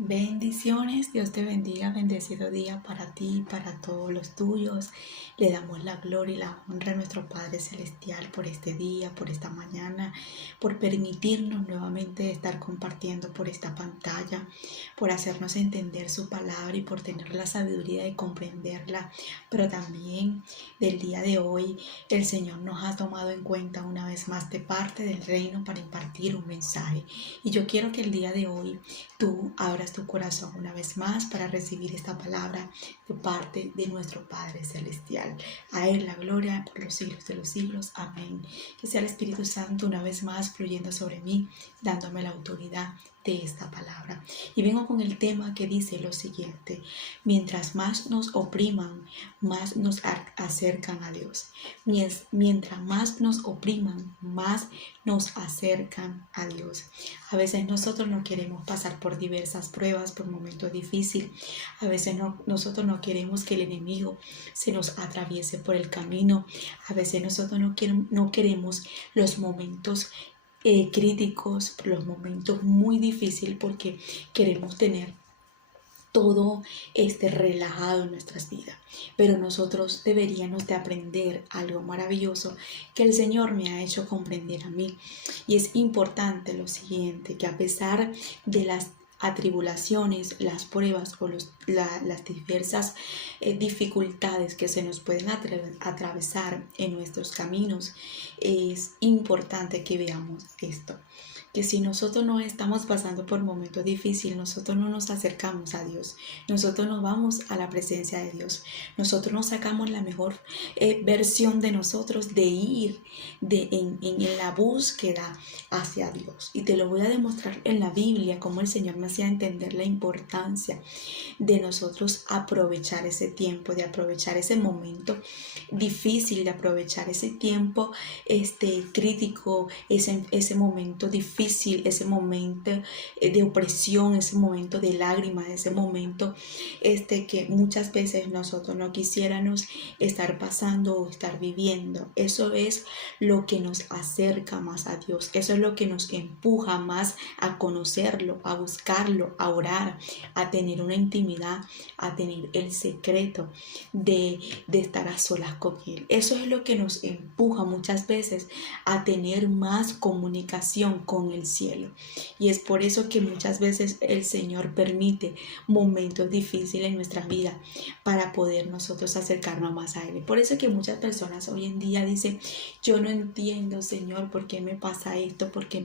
Bendiciones, Dios te bendiga, bendecido día para ti y para todos los tuyos. Le damos la gloria y la honra a nuestro Padre Celestial por este día, por esta mañana, por permitirnos nuevamente estar compartiendo por esta pantalla, por hacernos entender su palabra y por tener la sabiduría de comprenderla. Pero también del día de hoy el Señor nos ha tomado en cuenta una vez más de parte del reino para impartir un mensaje. Y yo quiero que el día de hoy tú abras tu corazón una vez más para recibir esta palabra de parte de nuestro Padre Celestial. A Él la gloria por los siglos de los siglos. Amén. Que sea el Espíritu Santo una vez más fluyendo sobre mí, dándome la autoridad de esta palabra. Y vengo con el tema que dice lo siguiente: mientras más nos opriman, más nos acercan a Dios. Mientras más nos opriman, más nos acercan a Dios. A veces nosotros no queremos pasar por diversas pruebas, por momentos difíciles. A veces nosotros no queremos que el enemigo se nos atraviese por el camino. A veces nosotros no queremos los momentos críticos, los momentos muy difíciles, porque queremos tener todo relajado en nuestras vidas. Pero nosotros deberíamos de aprender algo maravilloso que el Señor me ha hecho comprender a mí. Y es importante lo siguiente: que a pesar de las atribulaciones, las pruebas o las diversas dificultades que se nos pueden atravesar en nuestros caminos, es importante que veamos esto: que si nosotros no estamos pasando por momentos difíciles, nosotros no nos acercamos a Dios, nosotros no vamos a la presencia de Dios, nosotros no sacamos la mejor versión de nosotros de ir en la búsqueda hacia Dios. Y te lo voy a demostrar en la Biblia, cómo el Señor me hacía entender la importancia de nosotros aprovechar ese tiempo, de aprovechar ese momento difícil, de aprovechar ese tiempo crítico, ese momento difícil, ese momento de opresión, ese momento de lágrimas, ese momento que muchas veces nosotros no quisiéramos estar pasando o estar viviendo. Eso es lo que nos acerca más a Dios, eso es lo que nos empuja más a conocerlo, a buscarlo, a orar, a tener una intimidad, a tener el secreto de estar a solas con Él. Eso es lo que nos empuja muchas veces a tener más comunicación con el cielo. Y es por eso que muchas veces el Señor permite momentos difíciles en nuestras vidas para poder nosotros acercarnos más a Él. Por eso que muchas personas hoy en día dicen: yo no entiendo, Señor, por qué me pasa esto, por qué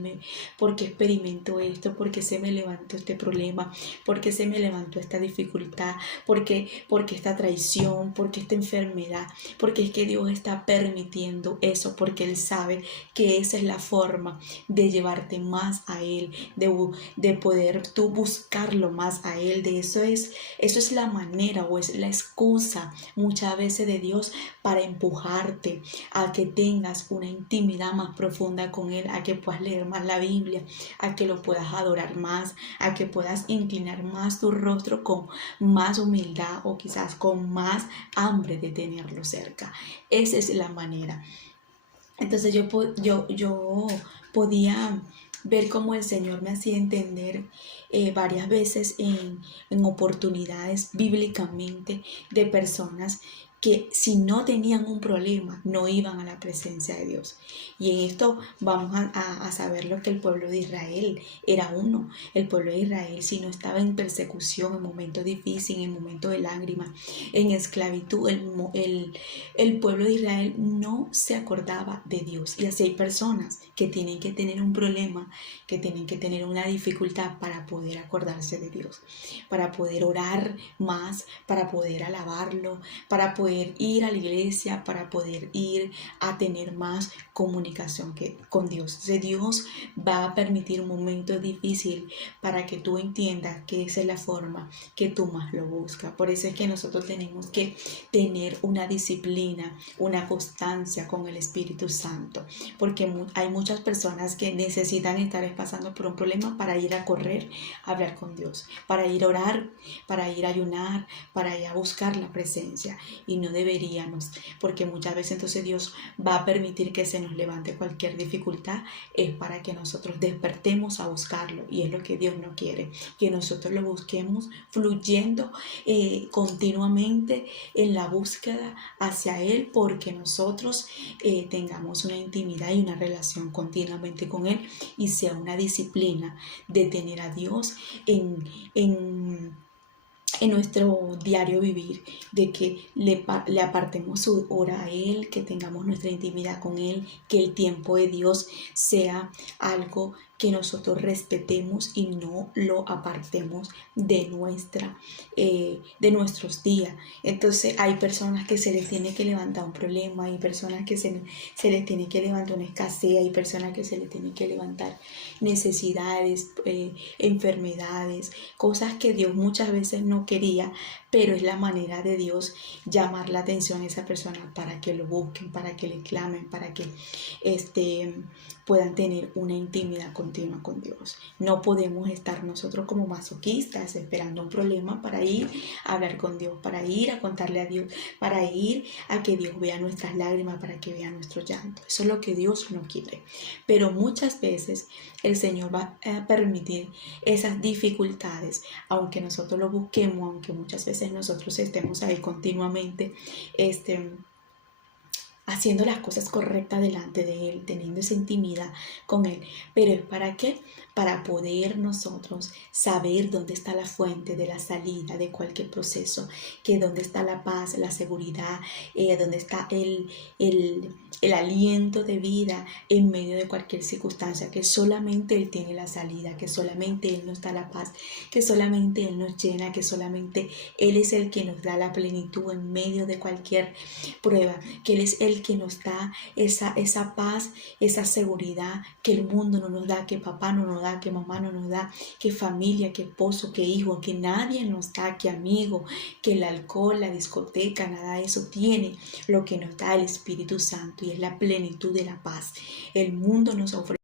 experimento esto, por qué se me levantó este problema, por qué se me levantó esta dificultad, por qué esta traición, por qué esta enfermedad, porque es que Dios está permitiendo eso, porque Él sabe que esa es la forma de llevarte más a Él, de poder tú buscarlo más a Él. Eso es la manera o es la excusa muchas veces de Dios para empujarte a que tengas una intimidad más profunda con Él, a que puedas leer más la Biblia, a que lo puedas adorar más, a que puedas inclinar más tu rostro con más humildad o quizás con más hambre de tenerlo cerca. Esa es la manera. Entonces yo podía ver cómo el Señor me hacía entender varias veces en oportunidades bíblicamente de personas que si no tenían un problema no iban a la presencia de Dios. Y en esto vamos a saber lo que el pueblo de Israel era uno. El pueblo de Israel, si no estaba en persecución, en momentos difíciles, en momentos de lágrimas, en esclavitud, el pueblo de Israel no se acordaba de Dios. Y así hay personas que tienen que tener un problema, que tienen que tener una dificultad para poder acordarse de Dios, para poder orar más, para poder alabarlo, para poder ir a la iglesia, para poder ir a tener más comunicación con Dios. Entonces Dios va a permitir un momento difícil para que tú entiendas que esa es la forma que tú más lo buscas. Por eso es que nosotros tenemos que tener una disciplina, una constancia con el Espíritu Santo, porque hay muchas personas que necesitan estar pasando por un problema para ir a correr, a hablar con Dios, para ir a orar, para ir a ayunar, para ir a buscar la presencia. Y no deberíamos, porque muchas veces entonces Dios va a permitir que se nos levante cualquier dificultad, es para que nosotros despertemos a buscarlo, y es lo que Dios no quiere, que nosotros lo busquemos fluyendo continuamente en la búsqueda hacia Él, porque nosotros tengamos una intimidad y una relación continuamente con Él, y sea una disciplina de tener a Dios en nuestro diario vivir, de que le apartemos su hora a Él, que tengamos nuestra intimidad con Él, que el tiempo de Dios sea algo que nosotros respetemos y no lo apartemos de nuestros días. Entonces hay personas que se les tiene que levantar un problema, hay personas que se les tiene que levantar una escasez, hay personas que se les tiene que levantar necesidades, enfermedades, cosas que Dios muchas veces no quería, pero es la manera de Dios llamar la atención a esa persona para que lo busquen, para que le clamen, para que puedan tener una intimidad continua con Dios. No podemos estar nosotros como masoquistas esperando un problema para ir a hablar con Dios, para ir a contarle a Dios, para ir a que Dios vea nuestras lágrimas, para que vea nuestro llanto. Eso es lo que Dios no quiere. Pero muchas veces el Señor va a permitir esas dificultades, aunque nosotros lo busquemos, aunque muchas veces nosotros estemos ahí continuamente, haciendo las cosas correctas delante de Él, teniendo esa intimidad con Él. Pero ¿es para qué? Para poder nosotros saber dónde está la fuente de la salida de cualquier proceso, que dónde está la paz, la seguridad, dónde está el aliento de vida en medio de cualquier circunstancia, que solamente Él tiene la salida, que solamente Él nos da la paz, que solamente Él nos llena, que solamente Él es el que nos da la plenitud en medio de cualquier prueba, que Él es el que nos da esa paz, esa seguridad que el mundo no nos da, que papá no nos da, que mamá no nos da, que familia, que esposo, que hijo, que nadie nos da, que amigo, que el alcohol, la discoteca, nada de eso tiene. Lo que nos da el Espíritu Santo, y es la plenitud de la paz. El mundo nos ofrece,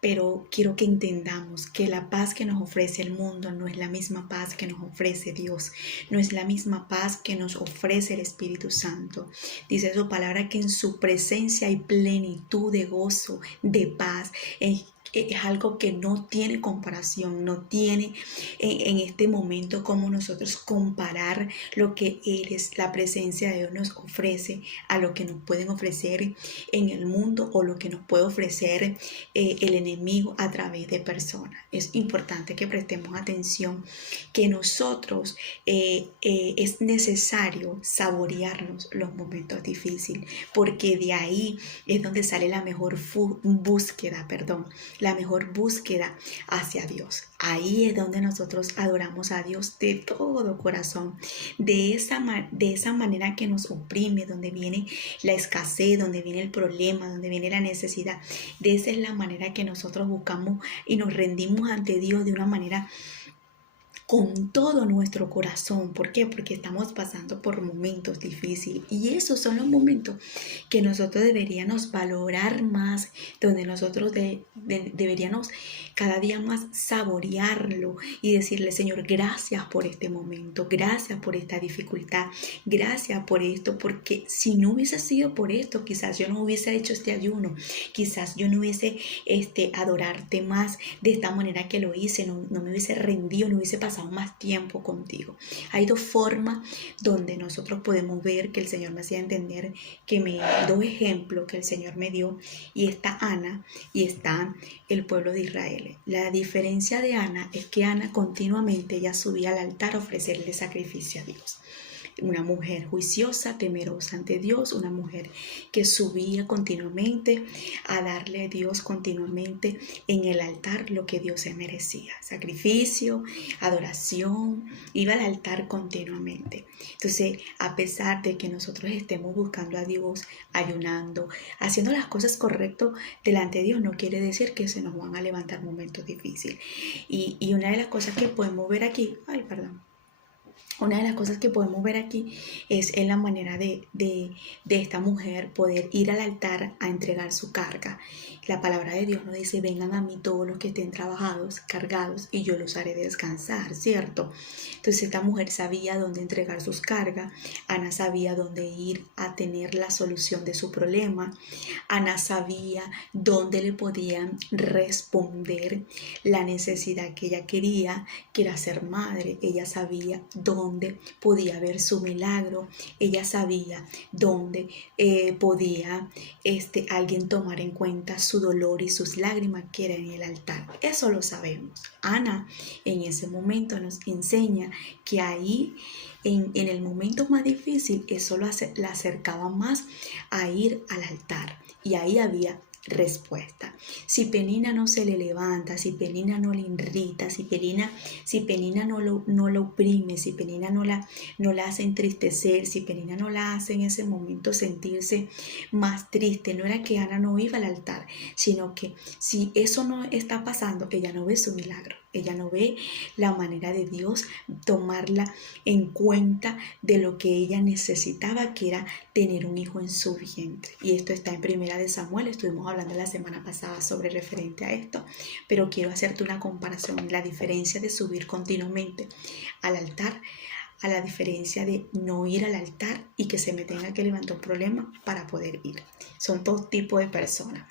pero quiero que entendamos que la paz que nos ofrece el mundo no es la misma paz que nos ofrece Dios, no es la misma paz que nos ofrece el Espíritu Santo. Dice su palabra que en su presencia hay plenitud de gozo, de paz. Es algo que no tiene comparación, no tiene en este momento como nosotros comparar lo que eres, la presencia de Dios nos ofrece a lo que nos pueden ofrecer en el mundo, o lo que nos puede ofrecer el enemigo a través de personas. Es importante que prestemos atención, que nosotros es necesario saborearnos los momentos difíciles, porque de ahí es donde sale la mejor la mejor búsqueda hacia Dios. Ahí es donde nosotros adoramos a Dios de todo corazón, de esa manera que nos oprime, donde viene la escasez, donde viene el problema, donde viene la necesidad. De esa es la manera que nosotros buscamos y nos rendimos ante Dios de una manera con todo nuestro corazón. ¿Por qué? Porque estamos pasando por momentos difíciles, y esos son los momentos que nosotros deberíamos valorar más, donde nosotros deberíamos cada día más saborearlo y decirle: Señor, gracias por este momento, gracias por esta dificultad, gracias por esto, porque si no hubiese sido por esto, quizás yo no hubiese hecho este ayuno, quizás yo no hubiese adorarte más de esta manera que lo hice, no me hubiese rendido, no hubiese pasado más tiempo contigo. Hay dos formas donde nosotros podemos ver que el Señor me hacía entender, dos ejemplos que el Señor me dio, y está Ana y está el pueblo de Israel. La diferencia de Ana es que Ana continuamente ella subía al altar a ofrecerle sacrificio a Dios. Una mujer juiciosa, temerosa ante Dios, una mujer que subía continuamente a darle a Dios continuamente en el altar lo que Dios se merecía: sacrificio, adoración, iba al altar continuamente. Entonces, a pesar de que nosotros estemos buscando a Dios, ayunando, haciendo las cosas correctas delante de Dios, no quiere decir que se nos van a levantar momentos difíciles. Y una de las cosas que podemos ver aquí, Una de las cosas que podemos ver aquí es en la manera de esta mujer poder ir al altar a entregar su carga. La palabra de Dios nos dice, vengan a mí todos los que estén trabajados, cargados, y yo los haré descansar, ¿cierto? Entonces esta mujer sabía dónde entregar sus cargas. Ana sabía dónde ir a tener la solución de su problema. Ana sabía dónde le podían responder la necesidad que ella quería, que era ser madre. Ella sabía dónde podía ver su milagro. Ella sabía dónde podía alguien tomar en cuenta su dolor y sus lágrimas, que era en el altar. Eso lo sabemos. Ana en ese momento nos enseña que ahí en el momento más difícil eso la acercaba más a ir al altar, y ahí había respuesta. Si Penina no se le levanta, si Penina no le irrita, si Penina no lo oprime, si Penina no la hace entristecer, si Penina no la hace en ese momento sentirse más triste, no era que Ana no iba al altar, sino que si eso no está pasando, ella no ve su milagro. Ella no ve la manera de Dios tomarla en cuenta de lo que ella necesitaba, que era tener un hijo en su vientre. Y esto está en Primera de Samuel. Estuvimos hablando la semana pasada sobre referente a esto, pero quiero hacerte una comparación, la diferencia de subir continuamente al altar a la diferencia de no ir al altar y que se me tenga que levantar un problema para poder ir. Son dos tipos de personas.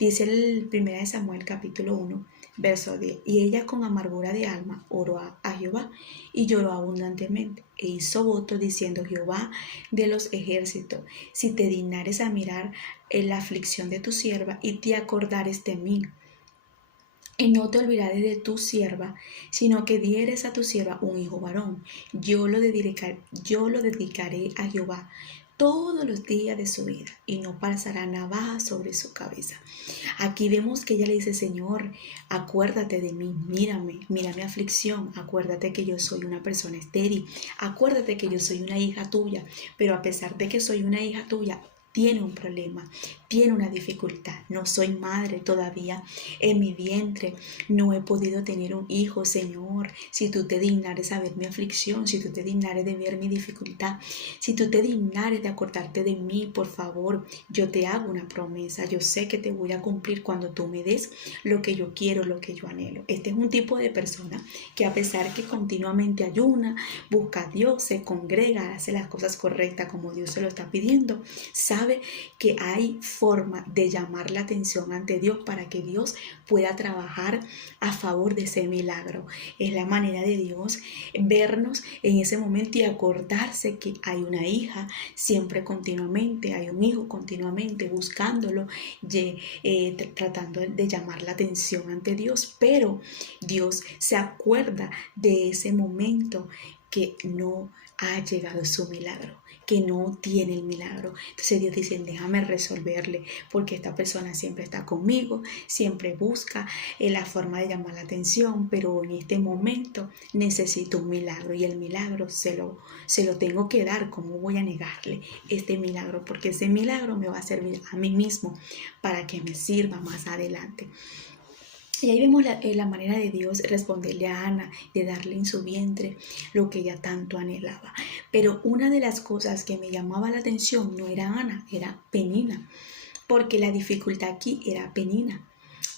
Dice el 1 de Samuel capítulo 1, verso 10, y ella con amargura de alma oró a Jehová y lloró abundantemente e hizo voto diciendo, Jehová de los ejércitos, si te dignares a mirar en la aflicción de tu sierva y te acordares de mí, y no te olvidares de tu sierva, sino que dieres a tu sierva un hijo varón, yo lo dedicaré a Jehová todos los días de su vida, y no pasará navaja sobre su cabeza. Aquí vemos que ella le dice, Señor, acuérdate de mí, mírame, mira mi aflicción, acuérdate que yo soy una persona estéril, acuérdate que yo soy una hija tuya, pero a pesar de que soy una hija tuya, tiene un problema, tiene una dificultad. No soy madre todavía en mi vientre, no he podido tener un hijo, Señor. Si tú te dignares a ver mi aflicción, si tú te dignares de ver mi dificultad, si tú te dignares de acordarte de mí, por favor, yo te hago una promesa. Yo sé que te voy a cumplir cuando tú me des lo que yo quiero, lo que yo anhelo. Este es un tipo de persona que a pesar que continuamente ayuna, busca a Dios, se congrega, hace las cosas correctas como Dios se lo está pidiendo, sabe que hay forma de llamar la atención ante Dios para que Dios pueda trabajar a favor de ese milagro. Es la manera de Dios vernos en ese momento y acordarse que hay una hija siempre continuamente, hay un hijo continuamente buscándolo, tratando de llamar la atención ante Dios, pero Dios se acuerda de ese momento que no ha llegado su milagro, que no tiene el milagro. Entonces Dios dice, déjame resolverle, porque esta persona siempre está conmigo, siempre busca la forma de llamar la atención, pero en este momento necesito un milagro, y el milagro se lo tengo que dar. ¿Cómo voy a negarle este milagro? Porque ese milagro me va a servir a mí mismo para que me sirva más adelante. Y ahí vemos la manera de Dios responderle a Ana, de darle en su vientre lo que ella tanto anhelaba. Pero una de las cosas que me llamaba la atención no era Ana, era Penina, porque la dificultad aquí era Penina.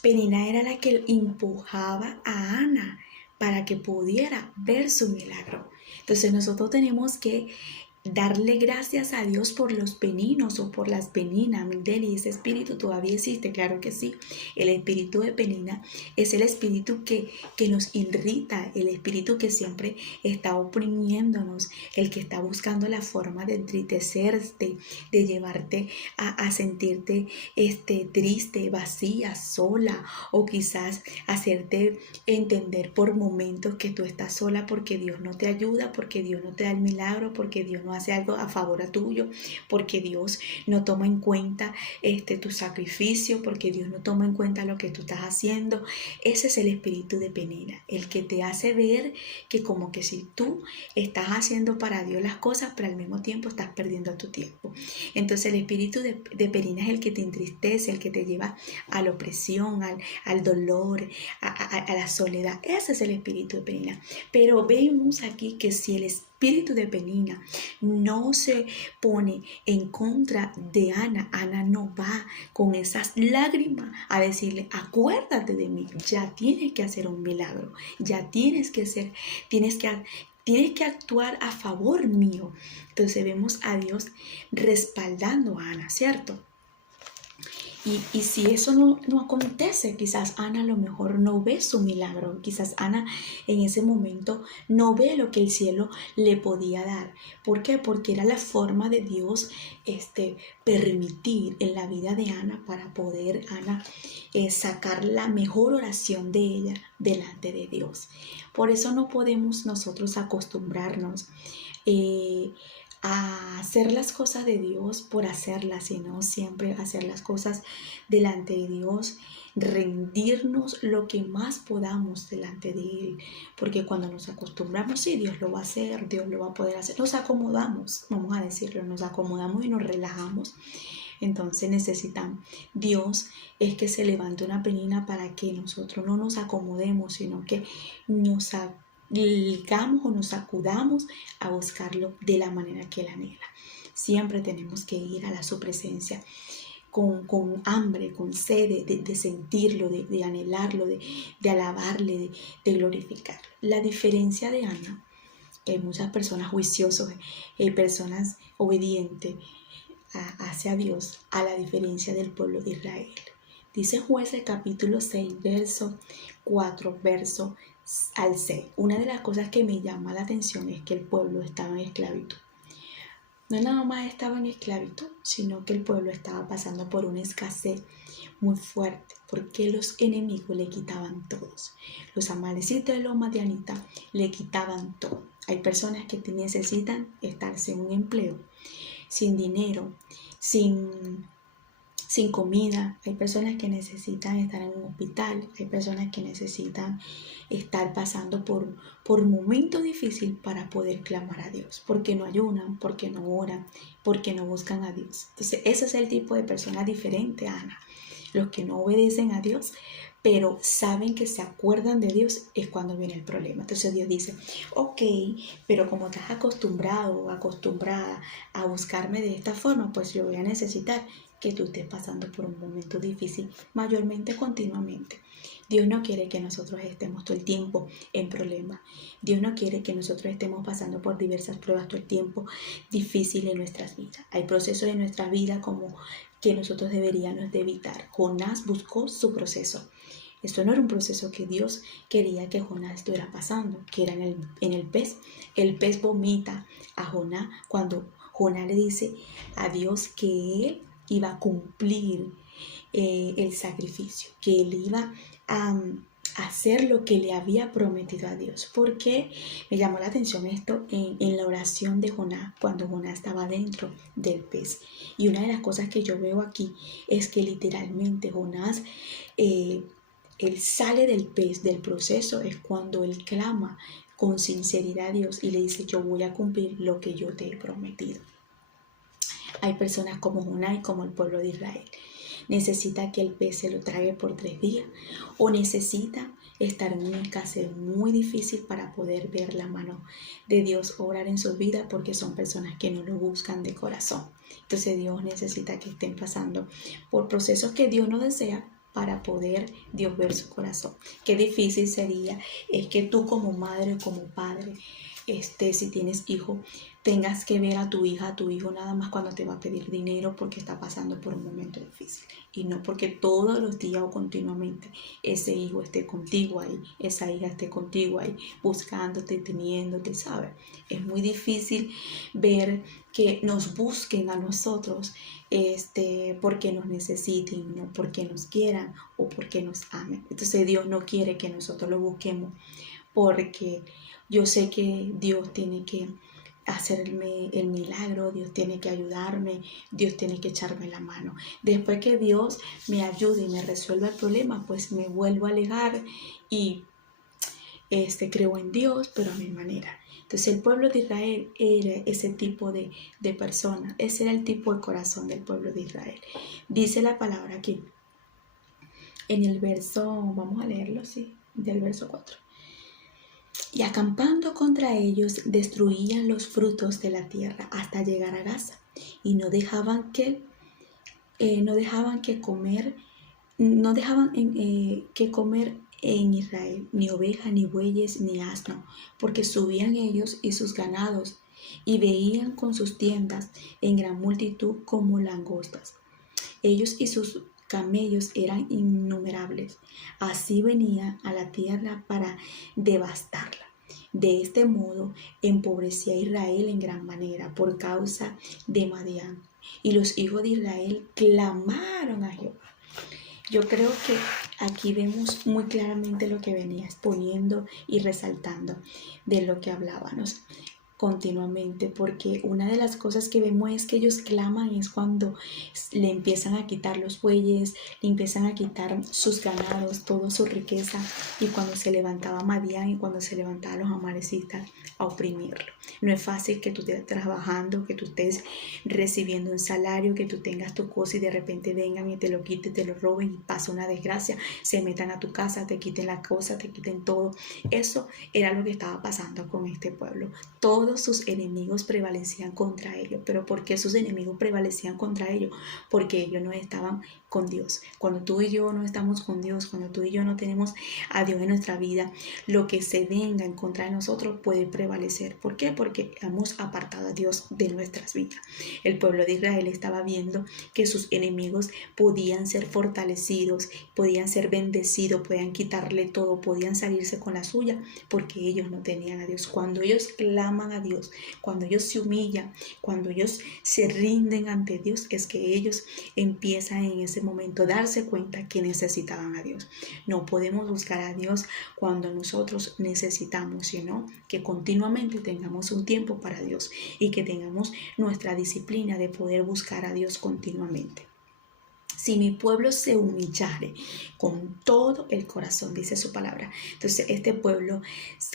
Penina era la que empujaba a Ana para que pudiera ver su milagro. Entonces nosotros tenemos que darle gracias a Dios por los peninos o por las peninas. Migdeli, ese espíritu todavía existe, claro que sí. El espíritu de penina es el espíritu que nos irrita, el espíritu que siempre está oprimiéndonos, el que está buscando la forma de entristecerte, de llevarte a sentirte triste, vacía, sola, o quizás hacerte entender por momentos que tú estás sola porque Dios no te ayuda, porque Dios no te da el milagro, porque Dios no hace algo a favor tuyo, porque Dios no toma en cuenta tu sacrificio, porque Dios no toma en cuenta lo que tú estás haciendo. Ese es el espíritu de Penina, el que te hace ver que como que si tú estás haciendo para Dios las cosas, pero al mismo tiempo estás perdiendo tu tiempo. Entonces el espíritu de Penina es el que te entristece, el que te lleva a la opresión, al dolor, a la soledad. Ese es el espíritu de Penina. Pero vemos aquí que si el espíritu de Penina no se pone en contra de Ana, Ana no va con esas lágrimas a decirle, acuérdate de mí, ya tienes que hacer un milagro, ya tienes que actuar a favor mío. Entonces vemos a Dios respaldando a Ana, ¿cierto? Y si eso no acontece, quizás Ana a lo mejor no ve su milagro, quizás Ana en ese momento no ve lo que el cielo le podía dar. ¿Por qué? Porque era la forma de Dios permitir en la vida de Ana para poder Ana sacar la mejor oración de ella delante de Dios. Por eso no podemos nosotros acostumbrarnos a hacer las cosas de Dios por hacerlas, sino siempre hacer las cosas delante de Dios, rendirnos lo que más podamos delante de Él, porque cuando nos acostumbramos, sí, Dios lo va a hacer, Dios lo va a poder hacer, nos acomodamos, vamos a decirlo, nos acomodamos y nos relajamos. Entonces necesitamos, Dios es que se levante una Penina para que nosotros no nos acomodemos, sino que nos ligamos o nos acudamos a buscarlo de la manera que Él anhela. Siempre tenemos que ir a su presencia con hambre, con sed de sentirlo, de anhelarlo, de alabarle, de glorificarlo. La diferencia de Ana, que hay muchas personas juiciosas, personas obedientes hacia Dios, a la diferencia del pueblo de Israel. Dice Jueces capítulo 6, verso 4, verso al 6. Una de las cosas que me llama la atención es que el pueblo estaba en esclavitud. No nada más estaba en esclavitud, sino que el pueblo estaba pasando por una escasez muy fuerte, porque los enemigos le quitaban todos. Los amalecitas y los madianitas le quitaban todo. Hay personas que necesitan estar sin un empleo, sin dinero, sin comida. Hay personas que necesitan estar en un hospital. Hay personas que necesitan estar pasando por un momento difícil para poder clamar a Dios, porque no ayunan, porque no oran, porque no buscan a Dios. Entonces ese es el tipo de personas diferente, Ana. Los que no obedecen a Dios, pero saben que se acuerdan de Dios, es cuando viene el problema. Entonces Dios dice, ok, pero como estás acostumbrado o acostumbrada a buscarme de esta forma, pues yo voy a necesitar que tú estés pasando por un momento difícil, mayormente continuamente. Dios no quiere que nosotros estemos todo el tiempo en problemas. Dios no quiere que nosotros estemos pasando por diversas pruebas todo el tiempo difíciles en nuestras vidas. Hay procesos en nuestra vida como que nosotros deberíamos de evitar. Jonás buscó su proceso. Esto no era un proceso que Dios quería que Jonás estuviera pasando, que era en el pez. El pez vomita a Jonás cuando Jonás le dice a Dios que él iba a cumplir el sacrificio, que él iba a hacer lo que le había prometido a Dios. Porque me llamó la atención esto en la oración de Jonás, cuando Jonás estaba dentro del pez. Y una de las cosas que yo veo aquí es que literalmente Jonás, él sale del pez, del proceso, es cuando él clama con sinceridad a Dios y le dice, yo voy a cumplir lo que yo te he prometido. Hay personas como Jonás y como el pueblo de Israel. Necesita que el pez se lo trague por 3 días o necesita estar en una escasez muy difícil para poder ver la mano de Dios obrar en su vida, porque son personas que no lo buscan de corazón. Entonces Dios necesita que estén pasando por procesos que Dios no desea para poder Dios ver su corazón. Qué difícil sería es que tú como madre o como padre, si tienes hijo, tengas que ver a tu hija, a tu hijo nada más cuando te va a pedir dinero porque está pasando por un momento difícil, y no porque todos los días o continuamente ese hijo esté contigo ahí, esa hija esté contigo ahí, buscándote, teniéndote, ¿sabes? Es muy difícil ver que nos busquen a nosotros porque nos necesiten, no porque nos quieran o porque nos amen. Entonces Dios no quiere que nosotros lo busquemos, porque yo sé que Dios tiene que hacerme el milagro, Dios tiene que ayudarme, Dios tiene que echarme la mano. Después que Dios me ayude y me resuelva el problema, pues me vuelvo a alejar y creo en Dios, pero a mi manera. Entonces el pueblo de Israel era ese tipo de persona, ese era el tipo de corazón del pueblo de Israel. Dice la palabra aquí, en el verso, vamos a leerlo, sí, del verso 4. Y acampando contra ellos, destruían los frutos de la tierra hasta llegar a Gaza, y no dejaban que comer en Israel, ni oveja, ni bueyes, ni asno, porque subían ellos y sus ganados, y veían con sus tiendas en gran multitud como langostas. Ellos y sus camellos eran innumerables. Así venían a la tierra para devastarla. De este modo empobrecía a Israel en gran manera por causa de Madián. Y los hijos de Israel clamaron a Jehová. Yo creo que aquí vemos muy claramente lo que venía exponiendo y resaltando de lo que hablábamos continuamente, porque una de las cosas que vemos es que ellos claman es cuando le empiezan a quitar los bueyes, le empiezan a quitar sus ganados, toda su riqueza, y cuando se levantaba Madián y cuando se levantaban los amalecitas a oprimirlo. No es fácil que tú estés trabajando, que tú estés recibiendo un salario, que tú tengas tu cosa y de repente vengan y te lo quiten, te lo roben y pasa una desgracia, se metan a tu casa, te quiten la cosa, te quiten todo. Eso era lo que estaba pasando con este pueblo. Todos sus enemigos prevalecían contra ellos. ¿Pero por qué sus enemigos prevalecían contra ellos? Porque ellos no estaban con Dios. Cuando tú y yo no estamos con Dios, cuando tú y yo no tenemos a Dios en nuestra vida, lo que se venga en contra de nosotros puede prevalecer. ¿Por qué? Porque hemos apartado a Dios de nuestras vidas. El pueblo de Israel estaba viendo que sus enemigos podían ser fortalecidos, podían ser bendecidos, podían quitarle todo, podían salirse con la suya, porque ellos no tenían a Dios. Cuando ellos claman a Dios, cuando ellos se humillan, cuando ellos se rinden ante Dios, es que ellos empiezan en ese momento a darse cuenta que necesitaban a Dios. No podemos buscar a Dios cuando nosotros necesitamos, sino que continuamente tengamos un tiempo para Dios y que tengamos nuestra disciplina de poder buscar a Dios continuamente. Si mi pueblo se humillare con todo el corazón, dice su palabra. Entonces este pueblo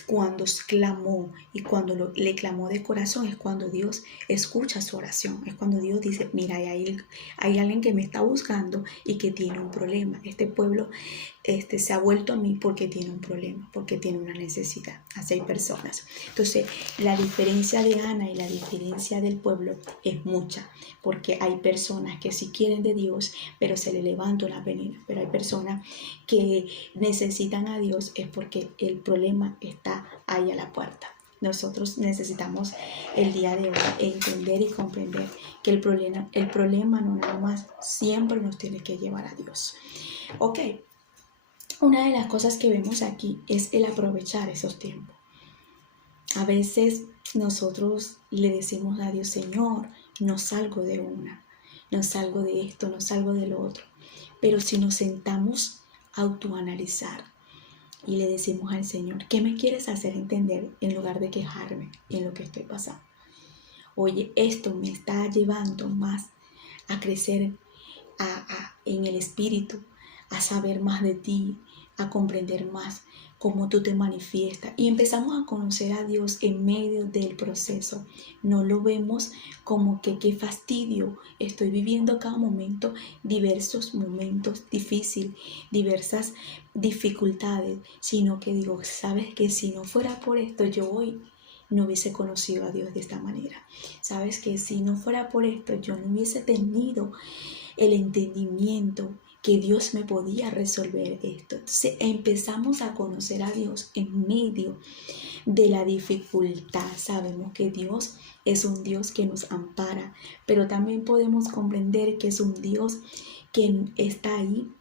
cuando clamó y cuando le clamó de corazón es cuando Dios escucha su oración. Es cuando Dios dice, mira, hay alguien que me está buscando y que tiene un problema. Este pueblo se ha vuelto a mí porque tiene un problema, porque tiene una necesidad. Así hay personas. Entonces la diferencia de Ana y la diferencia del pueblo es mucha, porque hay personas que sí quieren de Dios, pero se le levanta una venena. Pero hay personas que necesitan a Dios es porque el problema está ahí a la puerta. Nosotros necesitamos el día de hoy entender y comprender que el problema no nada más siempre nos tiene que llevar a Dios. Ok, una de las cosas que vemos aquí es el aprovechar esos tiempos. A veces nosotros le decimos a Dios, Señor, no salgo de una, no salgo de esto, no salgo de lo otro. Pero si nos sentamos a autoanalizar y le decimos al Señor, ¿qué me quieres hacer entender en lugar de quejarme en lo que estoy pasando? Oye, esto me está llevando más a crecer en el espíritu, a saber más de ti, a comprender más cómo tú te manifiestas. Y empezamos a conocer a Dios en medio del proceso. No lo vemos como que qué fastidio, estoy viviendo cada momento, diversos momentos difíciles, diversas dificultades, sino que digo, sabes que si no fuera por esto, yo hoy no hubiese conocido a Dios de esta manera. Sabes que si no fuera por esto, yo no hubiese tenido el entendimiento que Dios me podía resolver esto. Entonces empezamos a conocer a Dios en medio de la dificultad. Sabemos que Dios es un Dios que nos ampara, pero también podemos comprender que es un Dios que está ahí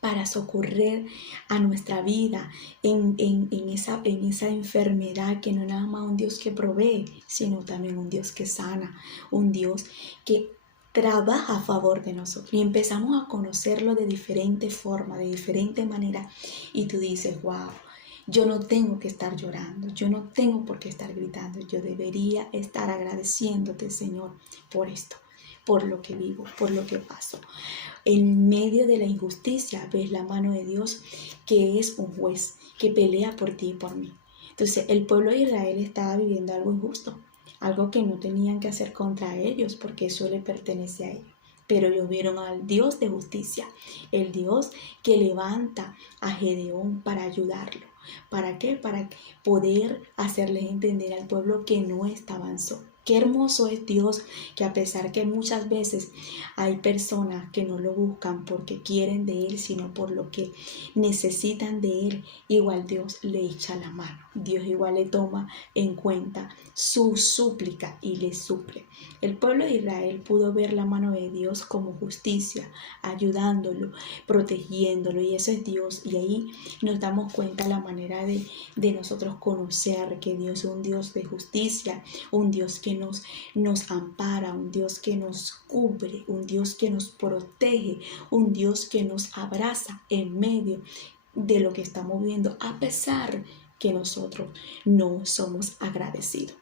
para socorrer a nuestra vida en esa enfermedad, que no es nada más un Dios que provee, sino también un Dios que sana, un Dios que trabaja a favor de nosotros. Y empezamos a conocerlo de diferente forma, de diferente manera. Y tú dices, wow, Yo no tengo que estar llorando, yo no tengo por qué estar gritando, yo debería estar agradeciéndote, Señor, por esto, por lo que vivo, por lo que paso. En medio de la injusticia ves la mano de Dios, que es un juez que pelea por ti y por mí. Entonces el pueblo de Israel estaba viviendo algo injusto, algo que no tenían que hacer contra ellos porque eso le pertenece a ellos. Pero ellos vieron al Dios de justicia, el Dios que levanta a Gedeón para ayudarlo. ¿Para qué? Para poder hacerles entender al pueblo que no estaban solos. Qué hermoso es Dios, que a pesar que muchas veces hay personas que no lo buscan porque quieren de Él, sino por lo que necesitan de Él, igual Dios le echa la mano. Dios igual le toma en cuenta su súplica y le suple. El pueblo de Israel pudo ver la mano de Dios como justicia, ayudándolo, protegiéndolo, y eso es Dios. Y ahí nos damos cuenta la manera de nosotros conocer que Dios es un Dios de justicia, un Dios que nos ampara, un Dios que nos cubre, un Dios que nos protege, un Dios que nos abraza en medio de lo que estamos viviendo, a pesar que nosotros no somos agradecidos.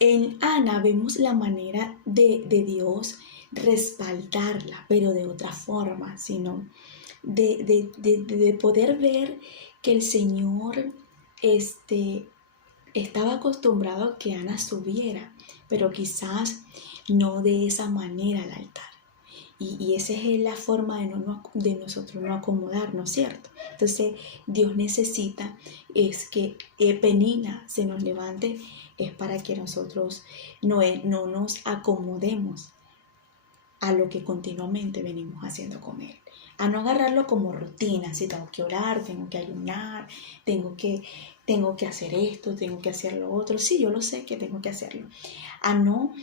En Ana vemos la manera de Dios respaldarla, pero de otra forma, sino de poder ver que el Señor estaba acostumbrado a que Ana subiera, pero quizás no de esa manera al altar. Y esa es la forma de nosotros no acomodarnos, ¿cierto? Entonces Dios necesita es que Penina se nos levante, es para que nosotros no nos acomodemos a lo que continuamente venimos haciendo con Él. A no agarrarlo como rutina, si tengo que orar, tengo que ayunar, tengo que hacer esto, tengo que hacer lo otro. Sí, yo lo sé que tengo que hacerlo. A no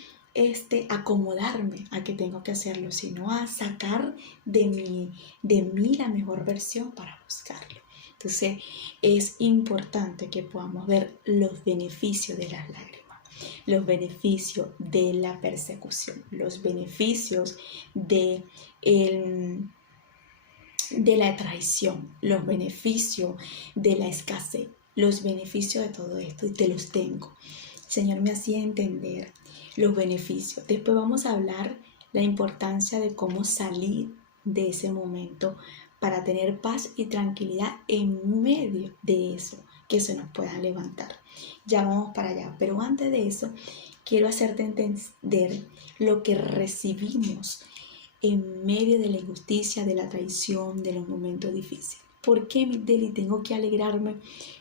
acomodarme a que tengo que hacerlo, sino a sacar de mí la mejor versión para buscarlo. Entonces es importante que podamos ver los beneficios de las lágrimas, los beneficios de la persecución, los beneficios de la traición, los beneficios de la escasez, los beneficios de todo esto, y te los tengo. El Señor me hacía entender los beneficios. Después vamos a hablar la importancia de cómo salir de ese momento para tener paz y tranquilidad en medio de eso que se nos pueda levantar. Ya vamos para allá, pero antes de eso quiero hacerte entender lo que recibimos en medio de la injusticia, de la traición, de los momentos difíciles. ¿Por qué, mi Deli, tengo que alegrarme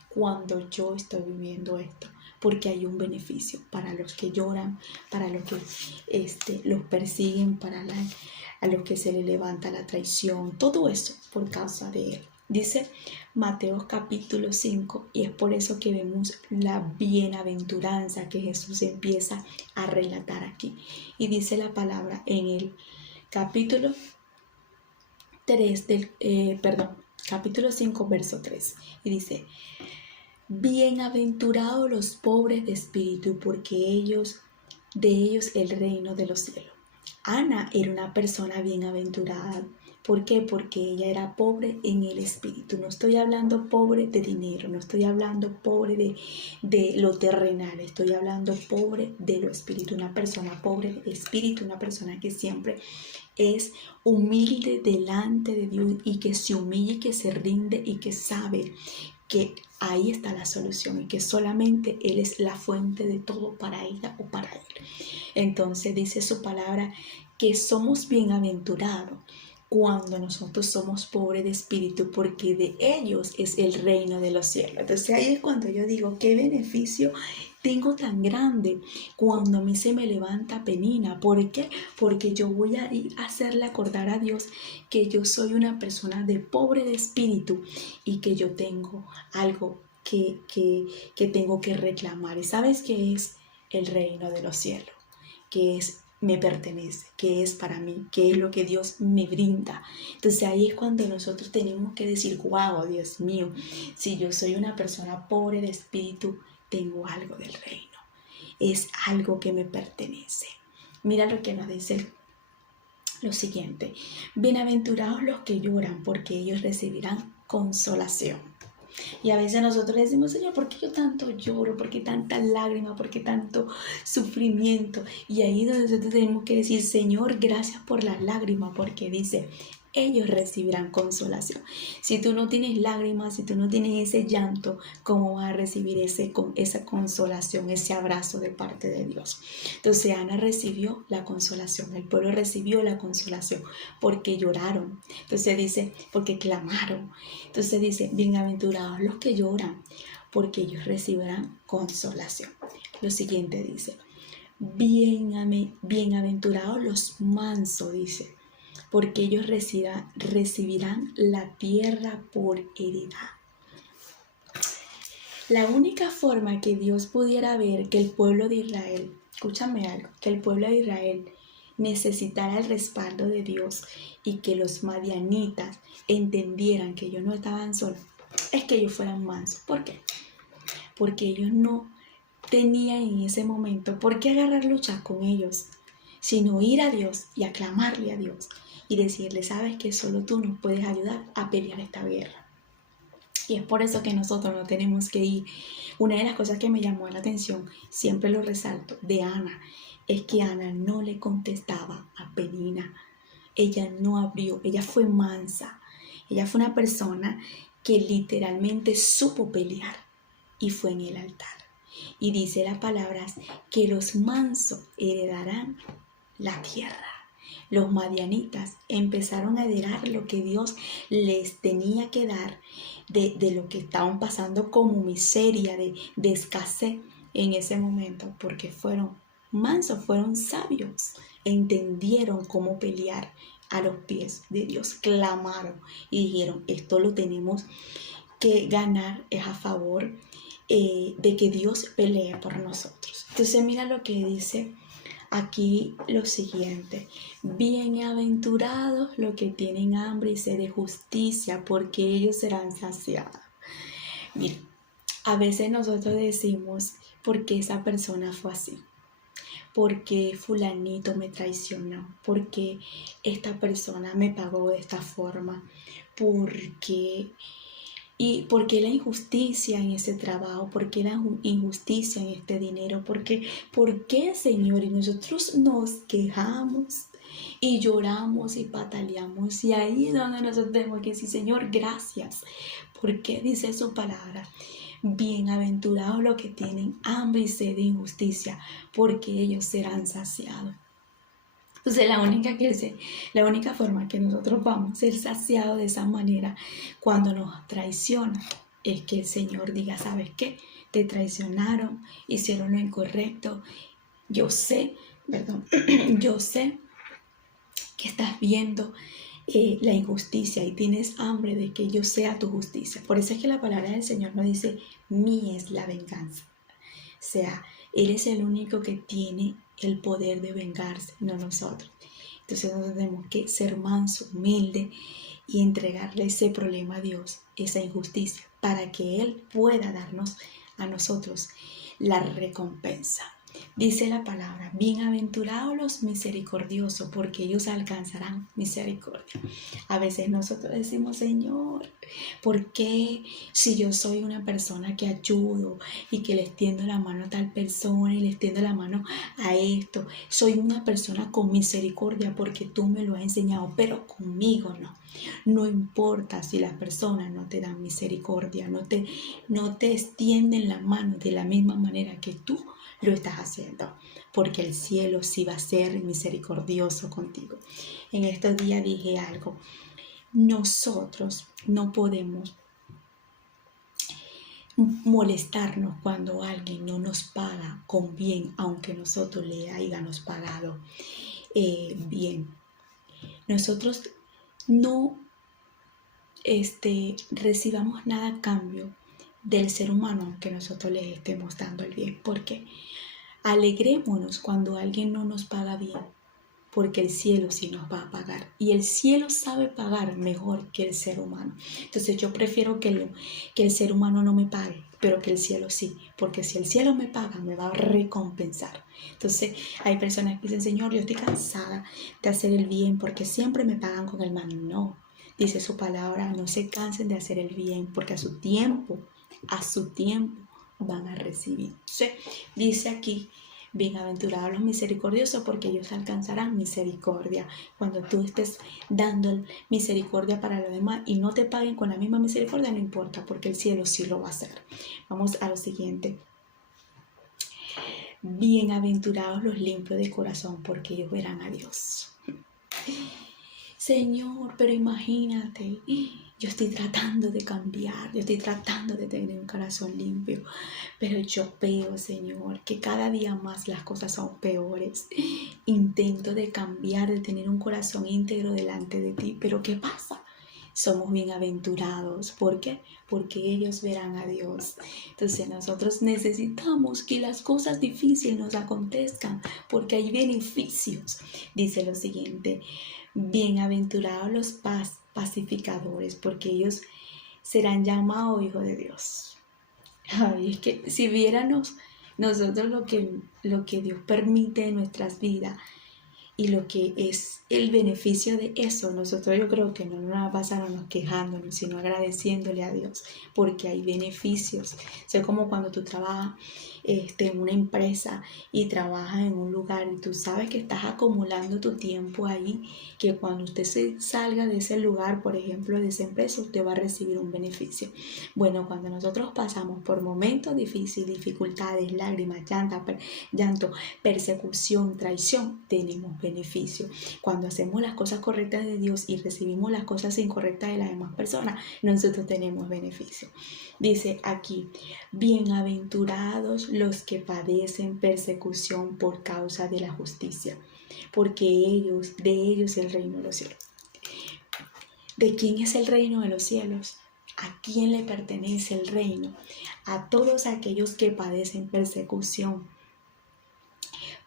cuando yo estoy viviendo esto? Porque hay un beneficio para los que lloran, para los que los persiguen, a los que se les levanta la traición, todo eso por causa de Él. Dice Mateo capítulo 5, y es por eso que vemos la bienaventuranza que Jesús empieza a relatar aquí. Y dice la palabra en el capítulo 5, verso 3, y dice: bienaventurados los pobres de espíritu, porque de ellos el reino de los cielos. Ana era una persona bienaventurada. ¿Por qué? Porque ella era pobre en el espíritu. No estoy hablando pobre de dinero, no estoy hablando pobre de lo terrenal, estoy hablando pobre de lo espíritu. Una persona pobre de espíritu, una persona que siempre es humilde delante de Dios y que se humilla y que se rinde y que sabe que ahí está la solución y que solamente Él es la fuente de todo para ella o para Él. Entonces dice su palabra que somos bienaventurados cuando nosotros somos pobres de espíritu, porque de ellos es el reino de los cielos. Entonces ahí es cuando yo digo, qué beneficio tengo tan grande cuando a mí se me levanta Penina. ¿Por qué? Porque yo voy a ir a hacerle acordar a Dios que yo soy una persona de pobre de espíritu y que yo tengo algo que tengo que reclamar. ¿Y sabes qué es? El reino de los cielos, que me pertenece, que es para mí, que es lo que Dios me brinda. Entonces ahí es cuando nosotros tenemos que decir, wow, Dios mío, si yo soy una persona pobre de espíritu, tengo algo del reino, es algo que me pertenece. Mira lo que nos dice lo siguiente: bienaventurados los que lloran, porque ellos recibirán consolación. Y a veces nosotros decimos, Señor, ¿por qué yo tanto lloro? ¿Por qué tanta lágrima? ¿Por qué tanto sufrimiento? Y ahí donde nosotros tenemos que decir, Señor, gracias por las lágrimas, porque dice, ellos recibirán consolación. Si tú no tienes lágrimas, si tú no tienes ese llanto, ¿cómo vas a recibir esa consolación, ese abrazo de parte de Dios? Entonces Ana recibió la consolación, el pueblo recibió la consolación porque lloraron. Entonces dice, porque clamaron. Entonces dice, bienaventurados los que lloran, porque ellos recibirán consolación. Lo siguiente dice, bienaventurados los mansos, dice, porque ellos recibirán la tierra por heredad. La única forma que Dios pudiera ver que el pueblo de Israel, escúchame algo, que el pueblo de Israel necesitara el respaldo de Dios y que los madianitas entendieran que ellos no estaban solos, es que ellos fueran mansos. ¿Por qué? Porque ellos no tenían en ese momento por qué agarrar luchas con ellos, sino ir a Dios y aclamarle a Dios y decirle, sabes que solo tú nos puedes ayudar a pelear esta guerra. Y es por eso que nosotros no tenemos que ir. Una de las cosas que me llamó la atención, siempre lo resalto, de Ana, es que Ana no le contestaba a Penina. Ella no abrió, ella fue mansa. Ella fue una persona que literalmente supo pelear y fue en el altar. Y dice las palabras que los mansos heredarán la tierra. Los madianitas empezaron a heredar lo que Dios les tenía que dar de lo que estaban pasando como miseria, de escasez en ese momento, porque fueron mansos, fueron sabios, entendieron cómo pelear a los pies de Dios, clamaron y dijeron, esto lo tenemos que ganar, es a favor de que Dios pelee por nosotros. Entonces mira lo que dice aquí lo siguiente, bienaventurados los que tienen hambre y sed de justicia, porque ellos serán saciados. Mira, a veces nosotros decimos, ¿por qué esa persona fue así? ¿Por qué fulanito me traicionó? ¿Por qué esta persona me pagó de esta forma? ¿Por qué? ¿Y por qué la injusticia en ese trabajo? ¿Por qué la injusticia en este dinero? ¿Por qué, Señor? Y nosotros nos quejamos y lloramos y pataleamos. Y ahí es donde nosotros tenemos que decir, Señor, gracias. ¿Por qué dice su palabra? Bienaventurados los que tienen hambre y sed de injusticia, porque ellos serán saciados. Entonces la única forma que nosotros vamos a ser saciados de esa manera cuando nos traicionan es que el Señor diga, ¿sabes qué? Te traicionaron, hicieron lo incorrecto. Yo sé que estás viendo la injusticia y tienes hambre de que yo sea tu justicia. Por eso es que la palabra del Señor nos dice, mía es la venganza. O sea, Él es el único que tiene el poder de vengarse, no nosotros. Entonces nosotros tenemos que ser manso, humilde y entregarle ese problema a Dios, esa injusticia, para que Él pueda darnos a nosotros la recompensa. Dice la palabra, bienaventurados los misericordiosos, porque ellos alcanzarán misericordia. A veces nosotros decimos, Señor, ¿por qué si yo soy una persona que ayudo y que le extiendo la mano a tal persona y le extiendo la mano a esto? Soy una persona con misericordia porque tú me lo has enseñado, pero conmigo no. No importa si las personas no te dan misericordia, no te extienden la mano de la misma manera que tú lo estás haciendo, porque el cielo sí va a ser misericordioso contigo. En estos días dije algo, nosotros no podemos molestarnos cuando alguien no nos paga con bien, aunque nosotros le hayamos pagado bien. Nosotros no recibamos nada a cambio del ser humano que nosotros le estemos dando el bien. ¿Por qué? Alegrémonos cuando alguien no nos paga bien, porque el cielo sí nos va a pagar. Y el cielo sabe pagar mejor que el ser humano. Entonces yo prefiero que el ser humano no me pague, pero que el cielo sí. Porque si el cielo me paga, me va a recompensar. Entonces hay personas que dicen, Señor, yo estoy cansada de hacer el bien porque siempre me pagan con el mal. No. Dice su palabra, no se cansen de hacer el bien, porque a su tiempo van a recibir. Entonces, dice aquí, bienaventurados los misericordiosos, porque ellos alcanzarán misericordia. Cuando tú estés dando misericordia para los demás y no te paguen con la misma misericordia, no importa, porque el cielo sí lo va a hacer. Vamos a lo siguiente. Bienaventurados los limpios de corazón, porque ellos verán a Dios. Señor, pero imagínate, yo estoy tratando de cambiar, yo estoy tratando de tener un corazón limpio, pero yo veo, Señor, que cada día más las cosas son peores. Intento de cambiar, de tener un corazón íntegro delante de ti, pero ¿qué pasa? Somos bienaventurados. ¿Por qué? Porque ellos verán a Dios. Entonces nosotros necesitamos que las cosas difíciles nos acontezcan, porque hay beneficios. Dice lo siguiente, bienaventurados los pacificadores, porque ellos serán llamados hijos de Dios. Ay, es que si viéramos nosotros lo que Dios permite en nuestras vidas y lo que es el beneficio de eso, nosotros yo creo que no nos va a pasar quejándonos, sino agradeciéndole a Dios, porque hay beneficios. O sea, como cuando tú trabajas en una empresa y trabajas en un lugar y tú sabes que estás acumulando tu tiempo ahí, que cuando usted se salga de ese lugar, por ejemplo, de esa empresa, usted va a recibir un beneficio. Bueno, cuando nosotros pasamos por momentos difíciles, dificultades, lágrimas, llanto, persecución, traición, tenemos beneficio. Cuando hacemos las cosas correctas de Dios y recibimos las cosas incorrectas de las demás personas, nosotros tenemos beneficio. Dice aquí, bienaventurados los que padecen persecución por causa de la justicia, porque de ellos es el reino de los cielos. ¿De quién es el reino de los cielos? ¿A quién le pertenece el reino? A todos aquellos que padecen persecución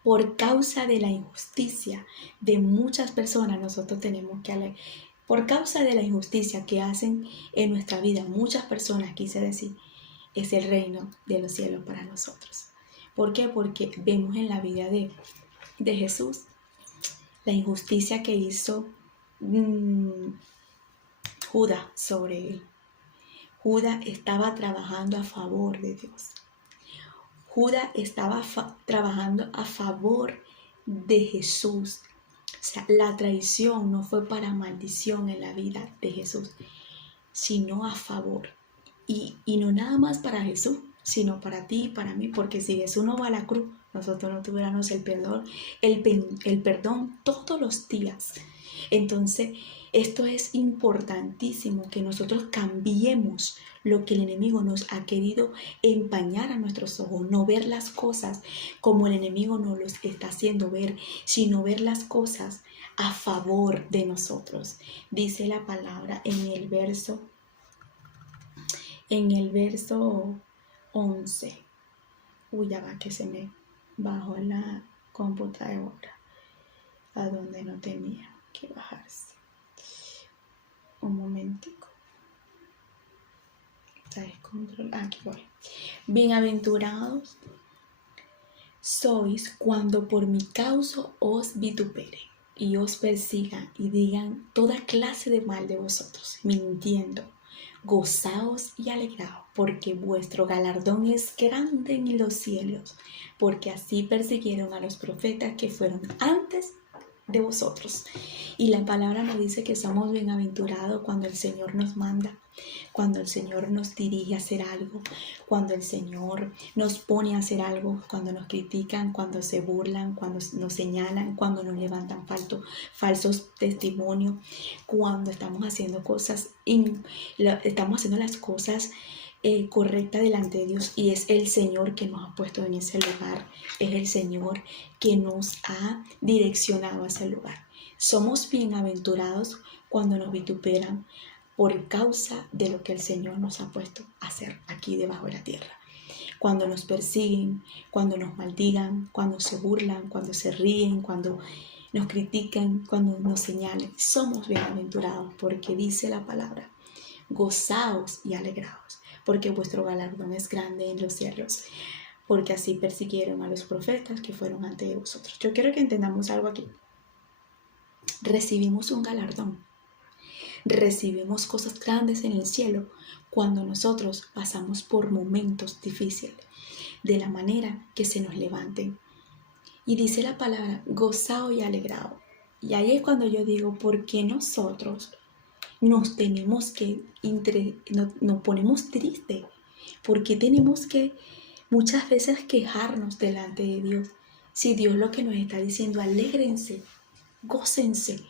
por causa de la injusticia de muchas personas. Nosotros tenemos que por causa de la injusticia que hacen en nuestra vida muchas personas, quise decir, es el reino de los cielos para nosotros. ¿Por qué? Porque vemos en la vida de Jesús la injusticia que hizo Judas sobre él. Judas estaba trabajando a favor de Dios. Judas estaba trabajando a favor de Jesús. O sea, la traición no fue para maldición en la vida de Jesús, sino a favor. Y no nada más para Jesús, sino para ti y para mí, porque si Jesús no va a la cruz, nosotros no tuviéramos el perdón todos los días. Entonces, esto es importantísimo, que nosotros cambiemos lo que el enemigo nos ha querido empañar a nuestros ojos, no ver las cosas como el enemigo nos los está haciendo ver, sino ver las cosas a favor de nosotros. Dice la palabra en el verso 11. Uy, ya va que se me bajó la computadora a donde no tenía que bajarse. Un momentico. Está descontrolado. Aquí voy. Bienaventurados sois cuando por mi causa os vituperen y os persigan y digan toda clase de mal de vosotros, mintiendo. Gozaos y alegraos, porque vuestro galardón es grande en los cielos, porque así persiguieron a los profetas que fueron antes de vosotros. Y la palabra nos dice que somos bienaventurados cuando el Señor nos manda, cuando el Señor nos dirige a hacer algo, cuando el Señor nos pone a hacer algo, cuando nos critican, cuando se burlan, cuando nos señalan, cuando nos levantan falsos testimonios, cuando estamos haciendo las cosas correctas delante de Dios, y es el Señor que nos ha puesto en ese lugar, es el Señor que nos ha direccionado a ese lugar. Somos bienaventurados cuando nos vituperan por causa de lo que el Señor nos ha puesto a hacer aquí debajo de la tierra. Cuando nos persiguen, cuando nos maldigan, cuando se burlan, cuando se ríen, cuando nos critican, cuando nos señalen, somos bienaventurados, porque dice la palabra, gozaos y alegraos, porque vuestro galardón es grande en los cielos, porque así persiguieron a los profetas que fueron antes de vosotros. Yo quiero que entendamos algo aquí. Recibimos un galardón. recibimos cosas grandes en el cielo cuando nosotros pasamos por momentos difíciles, de la manera que se nos levanten. Y dice la palabra, gozado y alegrado. Y ahí es cuando yo digo, ¿por qué nosotros nos tenemos que, nos ponemos tristes? ¿Por qué tenemos que muchas veces quejarnos delante de Dios? Si Dios lo que nos está diciendo, alégrense, gócense,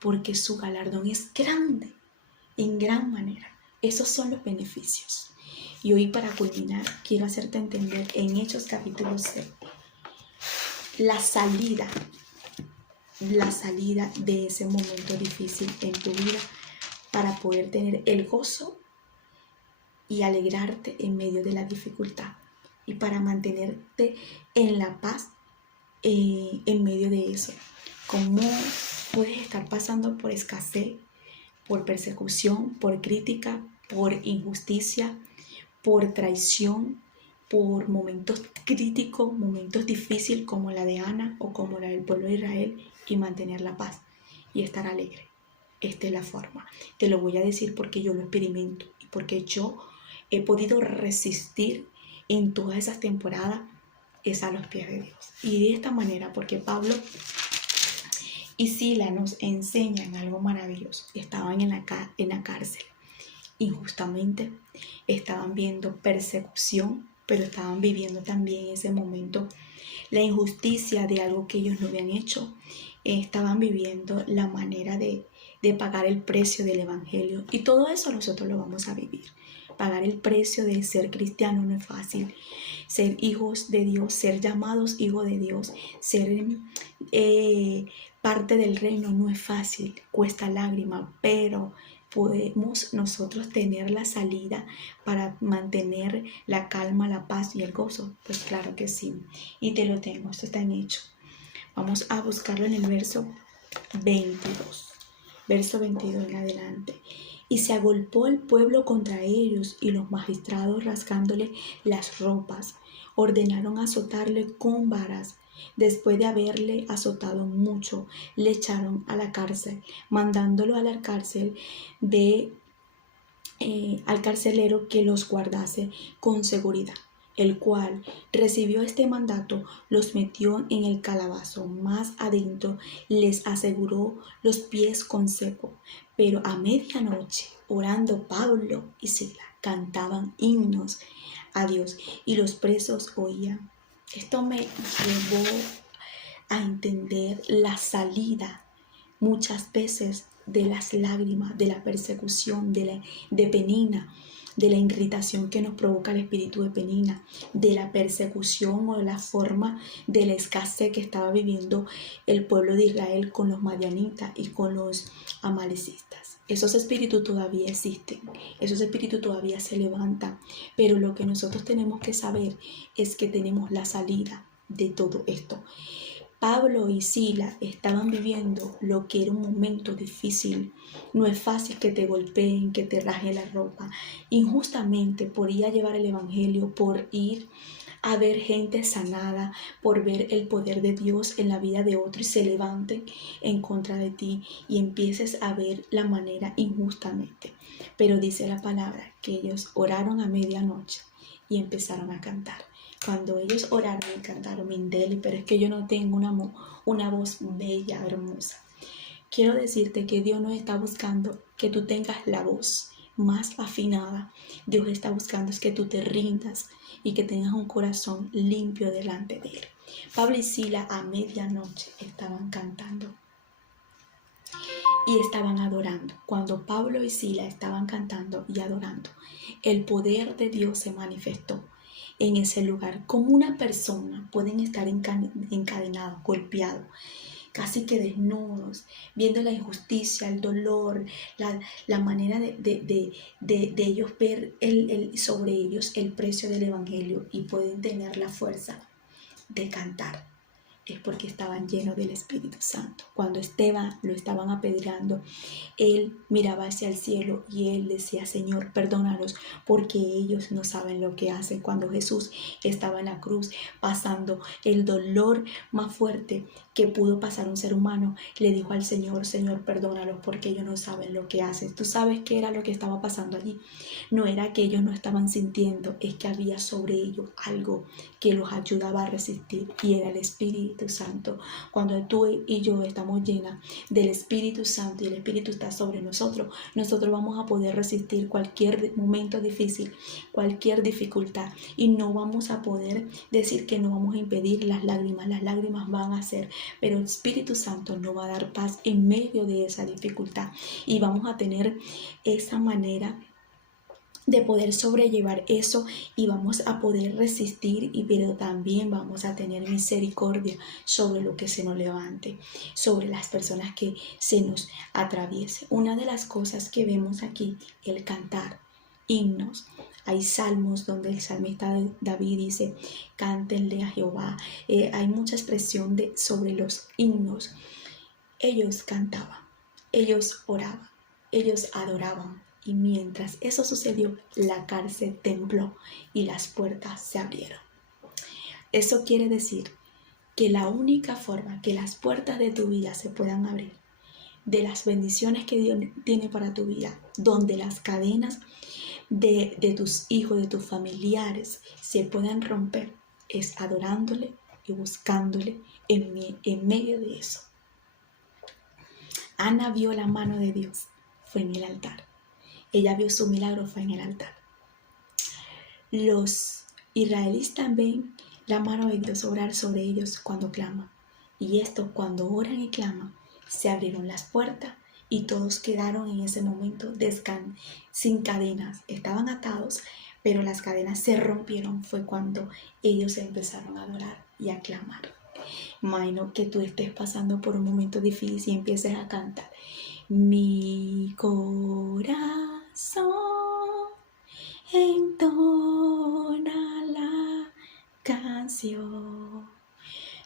porque su galardón es grande, en gran manera. Esos son los beneficios. Y hoy, para culminar, quiero hacerte entender en Hechos capítulo 6, la salida de ese momento difícil en tu vida para poder tener el gozo y alegrarte en medio de la dificultad y para mantenerte en la paz en medio de eso. ¿Cómo puedes estar pasando por escasez, por persecución, por crítica, por injusticia, por traición, por momentos críticos, momentos difíciles como la de Ana o como la del pueblo de Israel, y mantener la paz y estar alegre? Esta es la forma. Te lo voy a decir porque yo lo experimento y porque yo he podido resistir en todas esas temporadas, es a los pies de Dios. Y de esta manera, porque Pablo y Sila nos enseñan algo maravilloso. Estaban en la cárcel injustamente, estaban viendo persecución, pero estaban viviendo también ese momento la injusticia de algo que ellos no habían hecho. Estaban viviendo la manera de pagar el precio del evangelio, y todo eso nosotros lo vamos a vivir. Pagar el precio de ser cristiano no es fácil. Ser hijos de Dios, ser llamados hijos de Dios, ser parte del reino no es fácil, cuesta lágrima, pero podemos nosotros tener la salida para mantener la calma, la paz y el gozo. Pues claro que sí, y te lo tengo, esto está en Hecho. Vamos a buscarlo en el verso 22 en adelante. Y se agolpó el pueblo contra ellos, y los magistrados, rasgándole las ropas, ordenaron azotarle con varas. Después de haberle azotado mucho, le echaron a la cárcel, mandándolo a la cárcel al carcelero que los guardase con seguridad, el cual recibió este mandato, los metió en el calabozo más adentro, les aseguró los pies con cepo. Pero a medianoche, orando, Pablo y Sila cantaban himnos a Dios, y los presos oían. Esto me llevó a entender la salida muchas veces de las lágrimas, de la persecución, de Penina, de la irritación que nos provoca el espíritu de Penina, de la persecución o de la forma de la escasez que estaba viviendo el pueblo de Israel con los madianitas y con los amalecistas. Esos espíritus todavía existen, esos espíritus todavía se levantan, pero lo que nosotros tenemos que saber es que tenemos la salida de todo esto. Pablo y Sila estaban viviendo lo que era un momento difícil. No es fácil que te golpeen, que te rajen la ropa. Injustamente por ir a llevar el evangelio, por ir a ver gente sanada, por ver el poder de Dios en la vida de otro y se levanten en contra de ti y empieces a ver la manera injustamente. Pero dice la palabra que ellos oraron a medianoche y empezaron a cantar. Cuando ellos oraron y cantaron Mindeli, pero es que yo no tengo una voz bella, hermosa. Quiero decirte que Dios no está buscando que tú tengas la voz más afinada. Dios está buscando es que tú te rindas y que tengas un corazón limpio delante de Él. Pablo y Sila a medianoche estaban cantando y estaban adorando. Cuando Pablo y Sila estaban cantando y adorando, el poder de Dios se manifestó en ese lugar. Como una persona pueden estar encadenados, golpeados, casi que desnudos, viendo la injusticia, el dolor, la manera de ellos ver sobre ellos el precio del evangelio, y pueden tener la fuerza de cantar es porque estaban llenos del Espíritu Santo. Cuando Esteban lo estaban apedreando, él miraba hacia el cielo y él decía: Señor, perdónalos porque ellos no saben lo que hacen. Cuando Jesús estaba en la cruz pasando el dolor más fuerte que pudo pasar un ser humano, le dijo al Señor: Señor, perdónalos porque ellos no saben lo que hacen. ¿Tú sabes qué era lo que estaba pasando allí? No era que ellos no estaban sintiendo, es que había sobre ellos algo que los ayudaba a resistir, y era el Espíritu Santo. Cuando tú y yo estamos llenas del Espíritu Santo y el Espíritu está sobre nosotros, nosotros vamos a poder resistir cualquier momento difícil, cualquier dificultad, y no vamos a poder decir que no vamos a impedir las lágrimas van a ser, pero el Espíritu Santo nos va a dar paz en medio de esa dificultad, y vamos a tener esa manera de poder sobrellevar eso, y vamos a poder resistir, pero también vamos a tener misericordia sobre lo que se nos levante, sobre las personas que se nos atraviese. Una de las cosas que vemos aquí, el cantar himnos. Hay salmos donde el salmista David dice: cántenle a Jehová. Hay mucha expresión sobre los himnos. Ellos cantaban, ellos oraban, ellos adoraban. Y mientras eso sucedió, la cárcel tembló y las puertas se abrieron. Eso quiere decir que la única forma que las puertas de tu vida se puedan abrir, de las bendiciones que Dios tiene para tu vida, donde las cadenas de tus hijos, de tus familiares se puedan romper, es adorándole y buscándole en medio de eso. Ana vio la mano de Dios, fue en el altar. Ella vio su milagro, fue en el altar. Los israelitas ven la mano de Dios obrar sobre ellos cuando claman. Y esto, cuando oran y claman, se abrieron las puertas y todos quedaron en ese momento sin cadenas. Estaban atados, pero las cadenas se rompieron. Fue cuando ellos empezaron a adorar y a clamar. Imagino que tú estés pasando por un momento difícil y empieces a cantar: mi corazón entona la canción,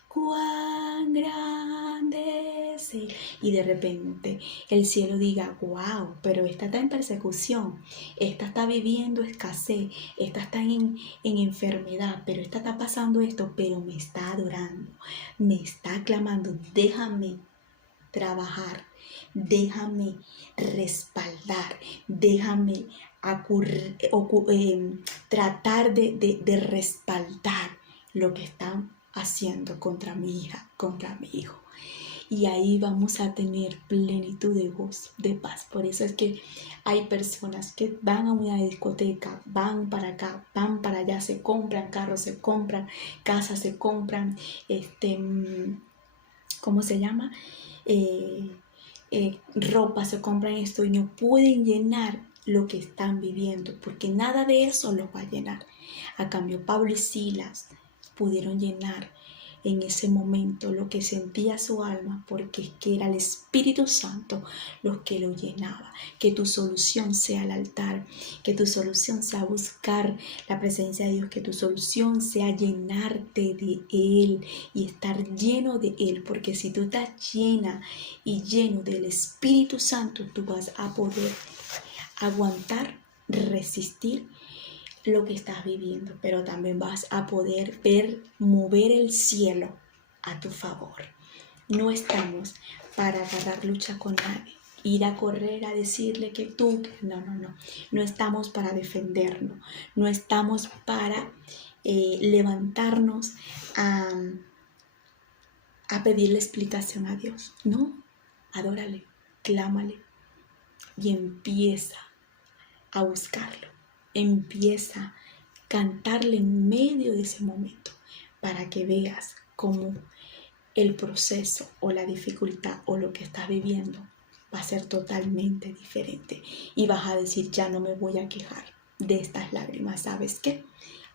cuán grande es Él. Y de repente el cielo diga: wow, pero esta está en persecución, esta está viviendo escasez, esta está en enfermedad, pero esta está pasando esto, pero me está adorando, me está clamando. Déjame trabajar, déjame respaldar, déjame tratar de respaldar lo que están haciendo contra mi hija, contra mi hijo. Y ahí vamos a tener plenitud de gozo, de paz. Por eso es que hay personas que van a una discoteca, van para acá, van para allá, se compran carros, se compran casas, se compran, ¿cómo se llama? Ropa, se compran esto, y no pueden llenar lo que están viviendo, porque nada de eso los va a llenar. A cambio, Pablo y Silas pudieron llenar en ese momento lo que sentía su alma, porque es que era el Espíritu Santo lo que lo llenaba. Que tu solución sea el altar, que tu solución sea buscar la presencia de Dios, que tu solución sea llenarte de Él y estar lleno de Él, porque si tú estás llena y lleno del Espíritu Santo, tú vas a poder aguantar, resistir lo que estás viviendo, pero también vas a poder mover el cielo a tu favor. No estamos para agarrar lucha con nadie, ir a correr a decirle que tú, no estamos para defendernos, no estamos para levantarnos a pedirle explicación a Dios. No, adórale, clámale y empieza a buscarlo. Empieza a cantarle en medio de ese momento, para que veas cómo el proceso o la dificultad o lo que estás viviendo va a ser totalmente diferente, y vas a decir: ya no me voy a quejar de estas lágrimas. ¿Sabes qué?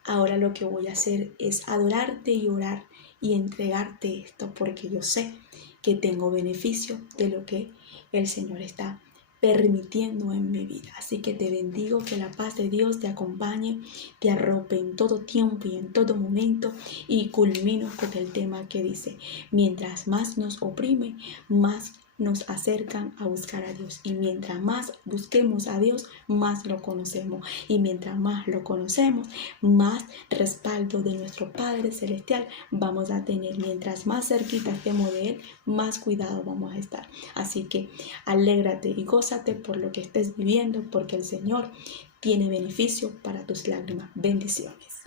Ahora lo que voy a hacer es adorarte y orar y entregarte esto, porque yo sé que tengo beneficio de lo que el Señor está permitiendo en mi vida. Así que te bendigo, que la paz de Dios te acompañe, te arrope en todo tiempo y en todo momento. Y culmino con el tema que dice: mientras más nos oprime, más nos acercan a buscar a Dios, y mientras más busquemos a Dios, más lo conocemos, y mientras más lo conocemos, más respaldo de nuestro Padre Celestial vamos a tener. Mientras más cerquita estemos de Él, más cuidado vamos a estar. Así que alégrate y gózate por lo que estés viviendo, porque el Señor tiene beneficio para tus lágrimas. Bendiciones.